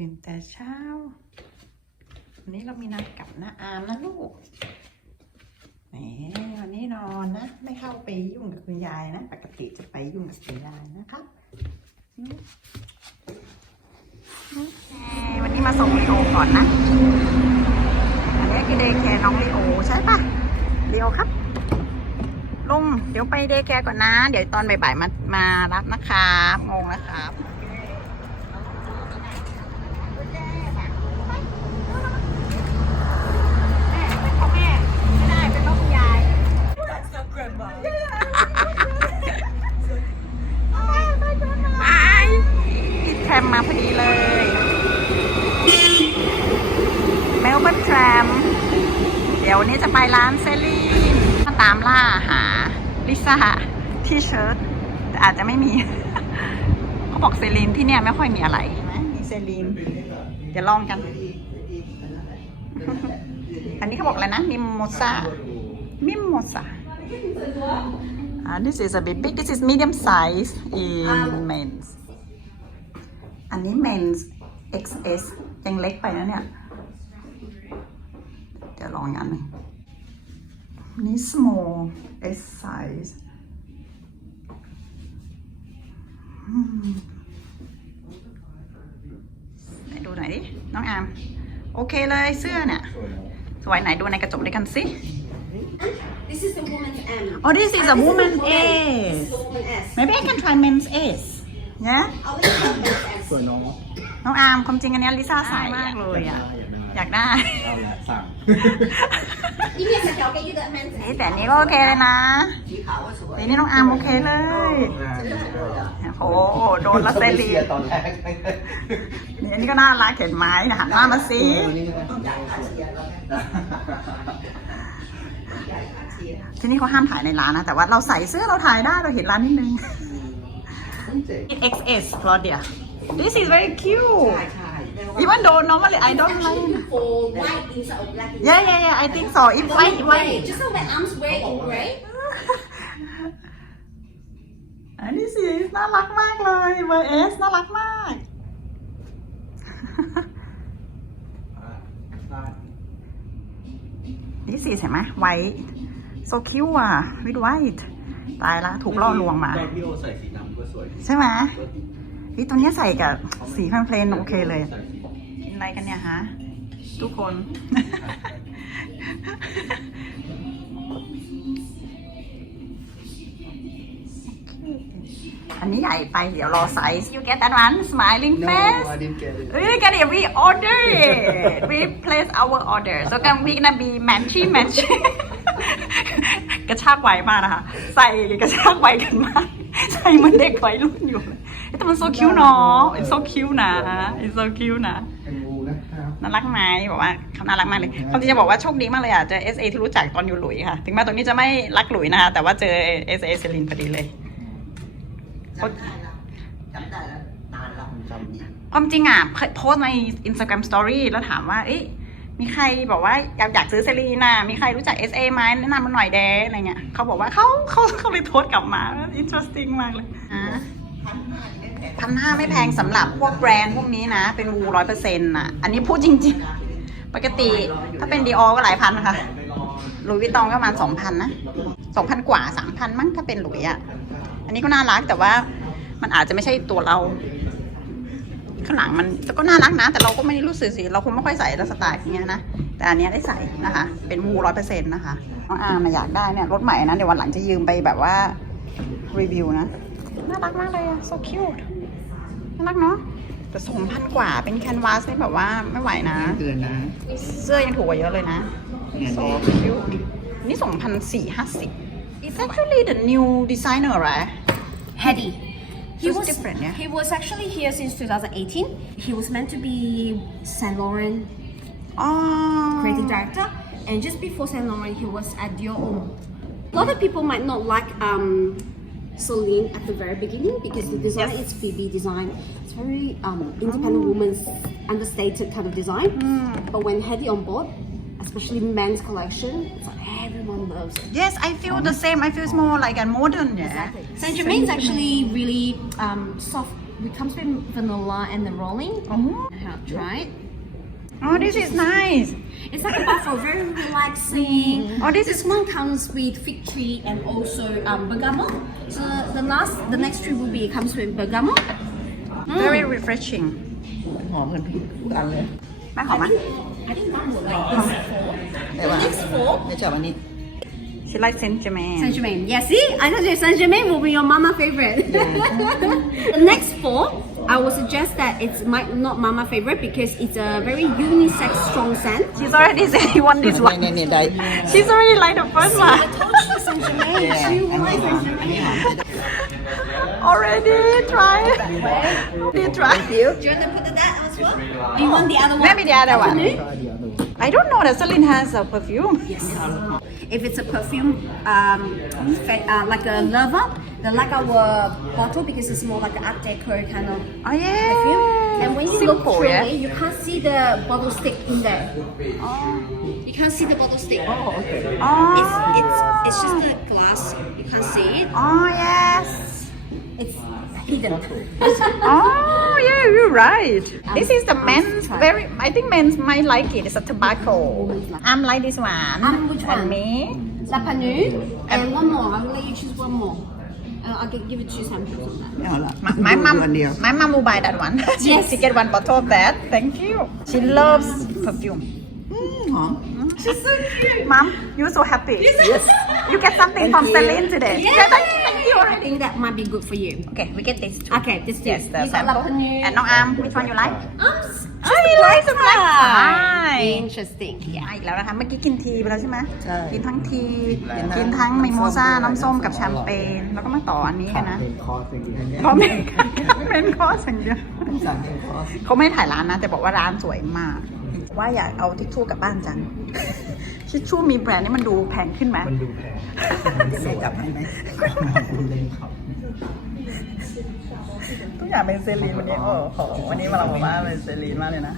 ตื่นแต่เช้า วันนี้เรามีนัดกับน้าอามนะลูกแหมวันนี้นอนนะ ไม่เข้าไปยุ่งกับคุณยายนะ ปกติจะไปยุ่งกับคุณยายนะครับอืมวันนี้มาส่งลีโอก่อนนะ อันนี้คือเดย์แคร์น้องลีโอใช่ปะลีโอครับลุงเดี๋ยวไปเดย์แคร์ก่อนนะ เดี๋ยวตอนบ่ายๆมามารับนะครับงงนะครับ ไอ้กินแทรมมาพอดีเลยเมลเบิร์นแทรม เดี๋ยววันนี้จะไปร้านเซรีนมาตามล่าหาลิซ่าที่เชิ้ต แต่อาจจะไม่มี เขาบอกเซรีนที่เนี่ยไม่ค่อยมีอะไรใช่ไหมมีเซรีนเดี๋ยวลองกัน อันนี้เขาบอกอะไรนะมิมโมซามิมโมซา Uh, this is a bit big. This is medium size in men's. อันนี้ men's XS ยังเล็กไปนะเนี่ย เดี๋ยวลองอีกอันหนึงอันนี้ small S size อืม ไหนดูหน่อยดิ น้องอาม โอเคเลยเสื้อเนี่ยสวยไหนดูในกระจกด้วยกันสิ This is the woman's M. Oh this is a woman This S is the woman S. maybe I can try men's S yeah I'll let you know men's S. ส่วนน้องน้องอามความจริงอันเนี้ยลิซ่าใส่มากเลยอะ อยากได้ เอาละสั่ง Give me a second, I'll get you the men's เฮ้ย S. แต่อันนี้ก็โอเคเลยนะแต่อันนี้น้องอามโอเคเลย โอ้โห โดนละเซรีชียร์ตอนแรกนี่อันนี้ก็น่ารักเห็นไหมหันหน้ามาสิ ที่นี่เขาห้ามถ่ายในร้านนะ แต่ว่าเราใส่เสื้อเราถ่ายได้เราเห็นร้านนิดนึง XS Claudia This is very cute even though normally I don't like For white inside of black. Yeah yeah yeah I think so if Don't white be white grey. Just now my arms wear in grey. อันนี้สิน่ารักมากเลยเบอร์เอสน่ารักมาก นี่สิเห็นไหมไวโซคิวอะวิดไวท์ตายละถูกล่อลวงมาตอนพี่โอใส่สีดำก็สวย ใช่ไหม พี่ตัวเนี้ยใส่กับสีเพลนๆโอเคเลยใส่สีกินอะไรกันเนี่ยฮะ ทุกคน อันนี้ใหญ่ไปเดี๋ยวรอไซส์ you get that one smiling No, face I didn't get it. เอ้ย get it we order it we place our order so can we gonna be matchy matchy กระชากไวมากนะคะ ใส่กระชากไวกันมาก ใส่เหมือนเด็กวัยรุ่นอยู่เลย แต่มัน so cute เนาะ it's so cute นะ it's so cute นะเป็นงูนะครับน่ารักไหมบอกว่าเขาน่ารักมากเลยความจริงจะบอกว่าโชคดีมากเลยอะเจอ SA ที่รู้จักตอนอยู่หลุยค่ะ ถึงแม้ตรงนี้จะไม่รักหลุยนะคะแต่ว่าเจอ SA เซลินพอดีเลยจำได้แล้วนานแล้วจำอีกความจริงอะเคยโพสต์ใน Instagram Story แล้วถามว่าเอ๊ะมีใครบอกว่าอยากอยากซื้อเซรีน่ะมีใครรู้จัก SA ไหมแนะนำมาหน่อยแดอะไรเงี้ยเขาบอกว่าเขาเขาเขาเลยโพสต์กลับมา interesting มากเลยอะ พันห้าไม่แพงสำหรับพวกแบรนด์พวกนี้นะ เป็นวูร้อยเปอร์เซ็นต์อะ อันนี้พูดจริง ๆ ปกติถ้าเป็นดีออก็หลายพันนะคะหลุยส์วิตตองก็ประมาณสองพันนะสองพันกว่าสามพันมั้งถ้าเป็นหลุยอะ อันนี้ก็น่ารักแต่ว่ามันอาจจะไม่ใช่ตัวเรา ข้างหลังมันแต่ก็น่ารักนะ แต่เราก็ไม่ได้รู้สึกสิเราคงไม่ค่อยใส่ลักษณะอย่างเงี้ยนะแต่อันนี้ได้ใส่นะคะ เป็นวูร้อยเปอร์เซ็นต์นะคะน้องอาร์มาอยากได้เนี่ยรถใหม่นะเดี๋ยววันหลังจะยืมไปแบบว่ารีวิวนะ น่ารักมากเลยอะ so cute น่ารักเนาะแต่สองพันกว่าเป็นแคนวาสนี่แบบว่าไม่ไหวนะเตือนนะ เสื้อยังถูกกว่าเยอะเลยนะเนี่ย so cute นี่สองพันสี่ห้าสิบ It's actually the new designer right Hedy. He So it's was different, yeah? He was actually here since 2018. He was meant to be Saint Laurent อ๋อ creative director, and just before Saint Laurent, he was at Dior Homme. A lot of people might not like um, Celine at the very beginning because the design Yes. is Phoebe design. It's very um, independent woman's understated kind of design. But when Hedy on board, especially men's collection, it's like everyone loves it. Yes I feel the same I feel it's more like a modern yeah Saint Germain is actually really um, soft. It comes with vanilla and the rolling. Oh. Uh-huh. Try it. oh this is nice It's like a buffalo, very relaxing. Oh, this this one comes with fig tree and also um, bergamot. So the last, the next tree will be comes with bergamot. very refreshing หอมกันทุกอันเลย แม่หอมไหม I think that will like this four. แต่ว่า Next four. ไม่ชอบอันนี้ she like Saint Germain Saint Germain. Yeah, see, I told you Saint Germain will be your mama favorite. the next four, I would suggest that it's might not my favorite because it's a very unisex strong scent. She's already said you want this one. She's already like the first one. I told you Saint Germain. Yeah. She. Already try. Did you try? Do you want to put that as well? You want the other one? Maybe the other one. I don't know that Celine has a perfume. Yes. If it's a perfume, um, uh, like a lover, then like our bottle because it's more like an art deco kind of oh yeah perfume. And when you look through yeah? it, you can't see the bottle stick in there. You can't see the bottle stick. Oh, okay. oh It's it's it's just a glass. You can't see it. oh yes It's hidden. Oh yeah, you're right. This is the men's very. I think men's might like it. It's a tobacco. I'm like this one. Um, which And one? me. La Panu. And one more. I will let you choose one more. Uh, I'll give, it to you samples of that. Yeah, my, my mom, my mom will buy that one. she yes. she get one bottle of that. Thank you. She loves perfume. Mm-hmm. Mm. She's so cute. Mom, you're so happy. Yes. You get something thank from you. Celine today. Yes. Thank you. Thank you. I think that might be good for you. Okay, we get this too. Okay, this too. Yes, the you sample. And no arm, which one you like? Um, Oh, you like the black tie. Interesting. Yeah. อะอีกแล้วนะคะ เมื่อกี้กินทีไปแล้วใช่ไหมใช่กินทั้งที กินทั้งกินทั้งมิโมซ่า น้ำน้ำส้ส้มมกับแชมเปญ แล้วก็มาต่ออันนี้กันนะเป็นคอร์สอย่างเดียวเพราะเมนเมนคอร์สอย่างเดียวต้องสั่งเป็นคอร์สเขาไม่ถ่ายร้านนะ แต่บอกว่าร้านสวยมาก ว่าอยากเอาทิชชู่กลับบ้านจังทิชชู่มีแบรนด์นี่มันดูแพงขึ้นไหมมันดูแพงเสียจับให้ไหมคุณเล่นครับ ทุกอย่างเป็นเซรีนวันนี้โอ้โหวันนี้เราบอกว่าเป็นเซรีนมากเลยนะ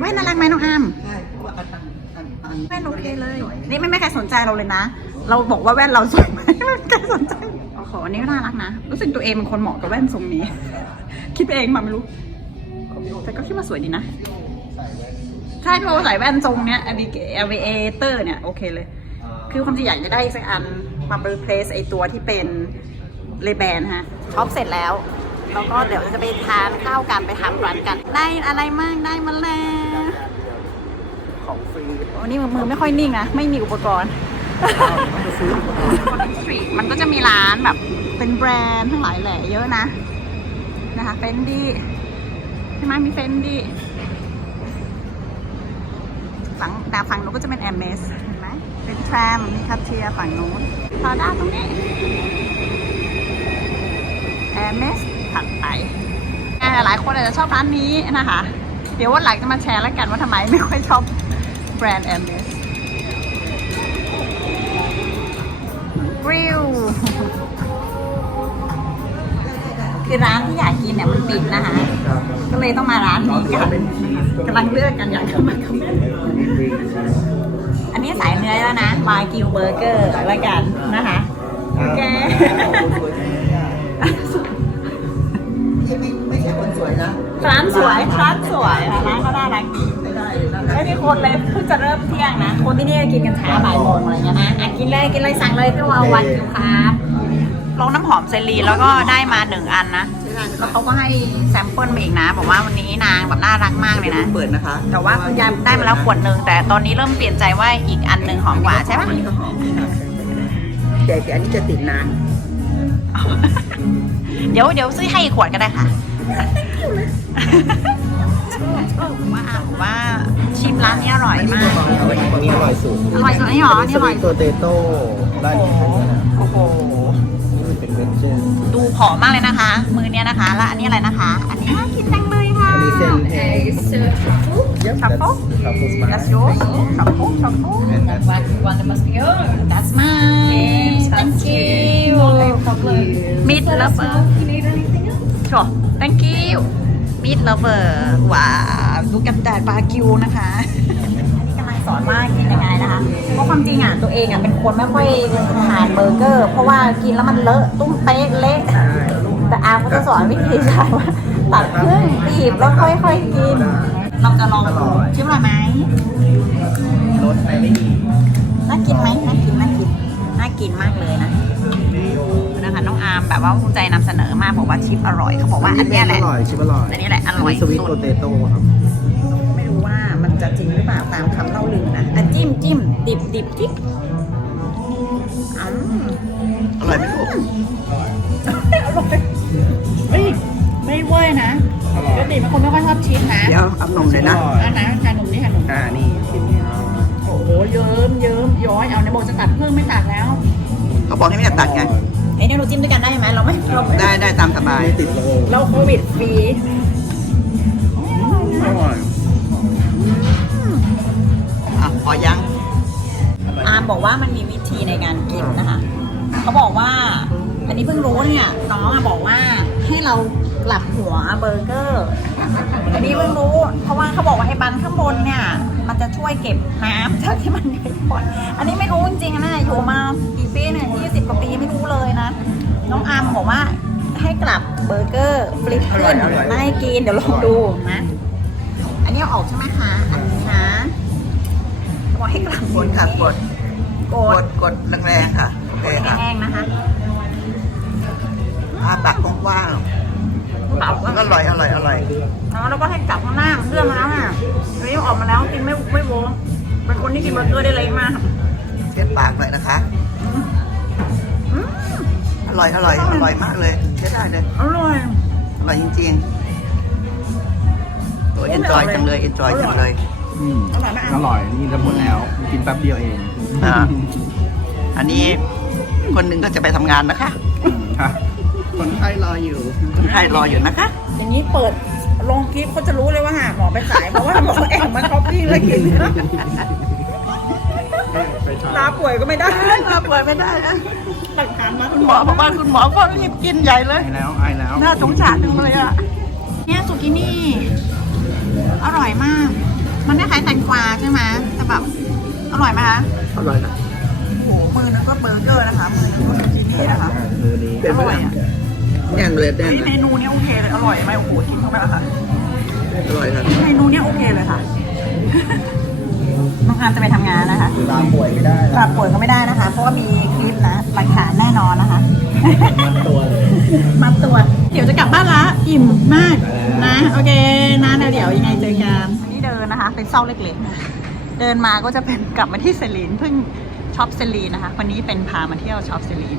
แว่นน่ารักไหมน้องอามใช่เพราะว่าอันอันอันอันแว่นโอเคเลย นี่ไม่ไม่ใครสนใจเราเลยนะ เราบอกว่าแว่นเราสวยไหมไม่มีใครสนใจโอ้โหอันนี้น่ารักนะ รู้สึกตัวเองเป็นคนเหมาะกับแว่นทรงนี้ คิดเองมาไม่รู้ แต่ก็คิดว่าสวยดีนะ ใช่เพราะว่าใส่แว่นทรงเนี้ย aviator เนี่ยโอเคเลย คือความจริงอยากจะได้สักอันมา replace ไอตัวที่เป็น เลแบนฮะช็อปเสร็จแล้วแล้วก็เดี๋ยวจะไปทานข้าวกันไปทำร้านกัน ได้อะไรมากได้มาแล้วของฟรีวันนี้มือไม่ค่อยนิ่งนะไม่มีอุปกรณ์ต้องไปซื้ออุปกรณ์สตรีทมันก็จะมีร้านแบบเป็นแบรนด์ทั้งหลายแหล่เยอะนะนะคะเฟนดี้ใช่ไหมมีเฟนดี้ฝั่งแต่ฝั่งนู้นก็จะเป็นแอมเมสเห็นไหมเป็นแทรมมีคาเทียฝั่งนู้นพาด้าตรงนี้แอม เมสถัดไปอ่หลายคนอาจจะชอบร้านนี้นะคะ เดี๋ยววันหลังจะมาแชร์แล้วกันว่าทำไมไม่ค่อยชอบแบรนด์แอมเมสริวคือร้านที่อยากกินเนี่ยมันปิดนะคะ ก็เลยต้องมาร้านนี้กันกำลังเลือกกันอยากจะมาคอมเมนอันนี้สายเนื้อแล้วนะวากิวเบอร์เกอร์แล้วกันนะคะ โอเค ร้านสวยร้านสวยค่ะร้านก็น่ารักดีไม่ได้นะไม่มีคนเลยเพิ่งจะเริ่มเที่ยงนะ คนที่นี่ก็กินกันช้าบ่ายโมงอะไรเงี้ยนะอะกินเลยกินเลยสั่งเลยพี่วาวันคิวครับลองน้ำหอมเซรีแล้วก็ได้มาหนึ่งอันนะแล้วเขาก็ให้แซมเปิลมาอีกนะ บอกว่าวันนี้นางแบบน่ารักมากเลยนะเปิดนะคะ แต่ว่าคุณยายได้มาแล้วขวดหนึ่งแต่ตอนนี้เริ่มเปลี่ยนใจว่าอีกอันหนึ่งหอมกว่าใช่ปะอันนี้ก็หอมนี่นะแต่แต่อันนี้จะติดนานเดี๋ยวเดี๋ยวซื้อให้อีกขวดก็ได้ค่ะ ว่าว่าชิมร้านนี้อร่อยมาก อันนี้อร่อยสุดอร่อยสุดนี่หรอนี่อร่อย สวีทโปเตโต้ราดโอ้อีโหกนะโอ้โห นี่มันเป็นเวจเจนดูผอมมากเลยนะคะ มือเนี้ยนะคะ แล้วอันนี้อะไรนะคะ อันนี้น่ากินจังเลยค่ะอันนี้เส้นแห้ง So truffle. Yep, Truffle? that's truffle spice. That's yours. Choco, choco. And that's One, one that must be yours. That's mine. Thank you. Meat lover. You need anything else? Sure. Thank you. Meat lover. ว้าวดูกันแดดบาร์กิวนะคะอันนี้กำลังสอนว่ากินยังไงนะคะ เพราะความจริงอะตัวเองอะเป็นคนไม่ค่อยทานเบอร์เกอร์ เพราะว่ากินแล้วมันเลอะตุ้มเป๊ะเละแต่อาร์มก็จะสอนวิธีใช้ว่าตัดครึ่งบีบแล้วค่อยๆกิน เราจะลองดูชิมอร่อยไหมรสแมรี่น่ากินไหมน่ากินน่ากินน่ากินมากเลยนะ นะคะน้องอาร์มแบบว่าภูมิใจนำเสนอมากบอกว่าชิปอร่อยเขาบอกว่าอันเนี้ยแหละ อร่อยชิบอร่อยอันนี้แหละอร่อยสวิตสุโปด เตโต้ครับ ไม่รู้ว่ามันจะจริงหรือเปล่าตามคำเล่าลือนะแต่จิ้มจิ้มดิบดิบจิ๊บอืมอร่อยไหมลูกอร่อยเฮ้ยไม่เว้ยนะปกติเป็นคนไม่ค่อยชอบชีสนะเดี๋ยวเอานมเลยนะ อันนะทานนมนี่ทานนมอ่านี่ชิ้นนี้เอาโอ้โหเยิ้มเยิ้มย้อยเอาในโบจะตัดเพิ่มไม่ตัดแล้วเขาบอกให้ไม่อยากตัดไงไอ้เนี่ยเราจิ้มด้วยกันได้ไหมเราไม่เราไม่ได้ได้ตามสบาย ไม่ติดโลเราโควิดฟรีอร่อยอะพอยังอาร์มบอกว่ามันมีวิธีในการกินนะคะ เขาบอกว่า อันนี้เพิ่งรู้เนี่ยน้องอะบอกว่าให้เรากลับหัวเบอร์เกอร์ อันนี้เพิ่งรู้ เพราะว่าเขาบอกว่าไอ้บันข้างบนเนี่ย มันจะช่วยเก็บน้ำจากที่มันอยู่ข้างบนอันนี้ไม่รู้จริงๆนะอยู่มากี่ปีเนี่ยยี่สิบกว่าปีไม่รู้เลยนะ น้องอาร์มบอกว่าให้กลับเบอร์เกอร์ฟลิปขึ้นไม่ให้กินเดี๋ยวลองดูนะ อันนี้เอาออกใช่ไหมคะ อันนี้นะเขาบอกให้กลับกดค่ะกดกกดดกดแรงๆค่ะโอเคค่ะแห้งๆนะคะอาปากกว้างเปล่าๆอร่อยอร่อยอร่อยแล้วก็ให้จับข้างล่างเลื่อนมาแล้วอะอันนี้ออกมาแล้วกินไม่ไม่โวงเป็นคนที่กินเบอร์เกอร์ได้เล็กมากเช็ดปากหน่อยนะคะอืมอร่อยอร่อยอร่อยมากเลยใช้ได้เลยอร่อยอร่อยจริงๆตัวเอ็นจอยจังเลยเอ็นจอยจังเลยอืมอร่อยนี่จะหมดแล้วกินแป๊บเดียวเองอ่าอันนี้คนหนึ่งก็จะไปทำงานนะคะ ค่ะคนไข้รออยู่ คนไข้รออยู่นะคะ อย่างนี้เปิดลงคลิปเขาจะรู้เลยว่าหาหมอไปขายเพราะว่าหมอแอบมาช้อปปิ้งแล้วกินลาป่วยก็ไม่ได้เราเปิดไม่ได้นะหลักฐานมาคุณหมอบอกว่าคุณหมอก็รีบกินใหญ่เลยไอแล้วไอแล้วน่าสงสารจังเลยอะเนี่ยสุกี้นี่อร่อยมาก มันไม่คล้ายแตงกวาใช่ไหมแต่แบบอร่อยไหมคะอร่อยนะโอ้โหมือนึงก็เบอร์เกอร์นะคะมือนึงก็ที่นี่นะคะมือนี้อร่อยอะ แน่นเลยแน่นนี่เลเมยนูนี้โอเคเลยอร่อยไหมโอ้โหกินเข้าไปแล้วค่ะอร่อยครับเมนูเนี้ยโอเคเลยค่ะน้องอาร์มจะไปทำงานนะคะลาป่วยไม่ได้ปรับป่วยก็ไม่ได้นะคะ เพราะว่ามีคลิปนะหลักฐานแน่นอนนะคะมันตัวเลยมาตรวจเดี๋ยวจะกลับบ้านละอิ่มมากนะโอเคนะเดี๋ยวยังไงเจอกันนี่เดินนะคะ เป็นเศร้าเล็กๆนะเดินมาก็จะเป็นกลับมาที่เซรีนเพิ่งช็อปเซรีนนะคะ วันนี้เป็นพามาเที่ยวช็อปเซรีน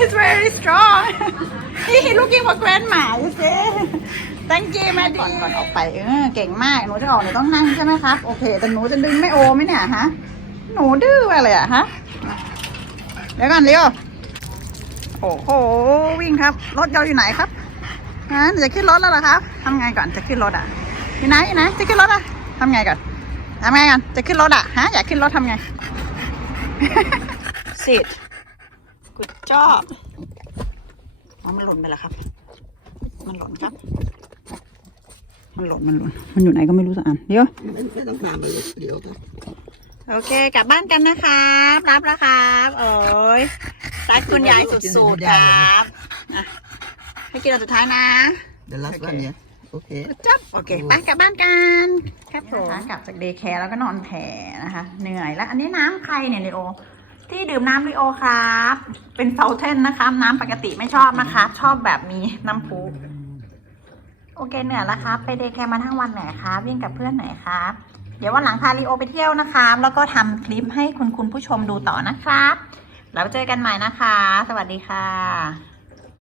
it's very strong. He looking for grandma, you see. Thank you แม่ก่อนก่อนออกไปเออเก่งมากหนูจะออกหนูต้องนั่งใช่ไหมครับ โอเค แต่หนูจะดึงไม่โอไหมเนี่ยฮะ หนูดื้ออะไรอะฮะ เดี๋ยวก่อนเร็วโอ้โหวิ่งครับ รถเราอยู่ไหนครับฮะจะขึ้นรถแล้วเหรอครับทำไงก่อนจะขึ้นรถอะอยู่ไหนอยู่ไหนจะขึ้นรถอะทำไงก่อนทำไงก่อนจะขึ้นรถอะฮะอยากขึ้นรถทำไง sit good job เอามันหล่นไปแล้วครับ มันหล่นครับ มันหล่น มันหล่น มันอยู่ไหนก็ไม่รู้สักอัน เดี๋ยวไม่ต้องตามมาเลยเดี๋ยวครับ โอเค กลับบ้านกันนะครับ รับแล้วครับเอ้ยรักคุณยายสุดๆครับอะให้กินอันสุดท้ายนะ เดี๋ยวรับกันเนี่ยโอเคจับโอเค ไปกลับบ้านกัน ครับผมกลับจากเดย์แคร์แล้วก็นอนแผลนะคะ เหนื่อยแล้ว อันนี้น้ำใครเนี่ยเลโอ ที่ดื่มน้ำลิโอครับ เป็นเฟลเทนนะคะน้ำปกติไม่ชอบนะคะ ชอบแบบมีน้ำพุโอเคเหนื่อยแล้วครับ ไปเดทแคร์มาทั้งวันไหนครับ วิ่งกับเพื่อนไหนครับ เดี๋ยววันหลังพาลิโอไปเที่ยวนะคะ แล้วก็ทำคลิปให้คุณคุณผู้ชมดูต่อนะครับ แล้วเจอกันใหม่นะคะ สวัสดีค่ะ